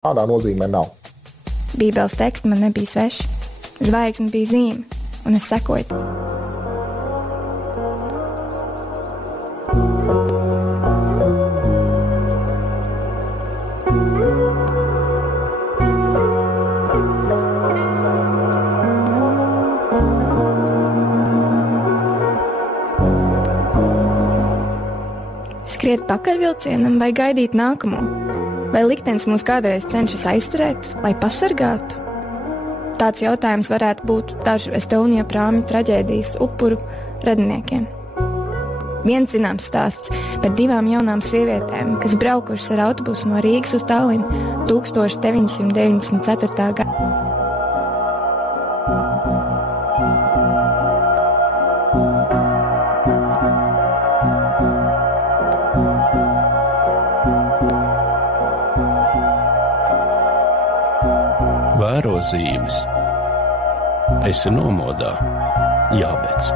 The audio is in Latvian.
Tādā nozīmē nav. Bībeles teksti man nebija sveši. Zvaigzne bija zīme, un es sekoju. Skriet pakaļvilcienam vai gaidīt nākamo? Vai liktenis mūs kādreiz cenšas aizturēt, lai pasargātu? Tāds jautājums varētu būt dažu Estonia prāmju traģēdijas upuru radiniekiem. Viens zināms stāsts par 2 jaunām sievietēm, kas braukušas ar autobusu no Rīgas uz Tallinu 1994. gadā. Vēro zīmes. Esi nomodā, jābec.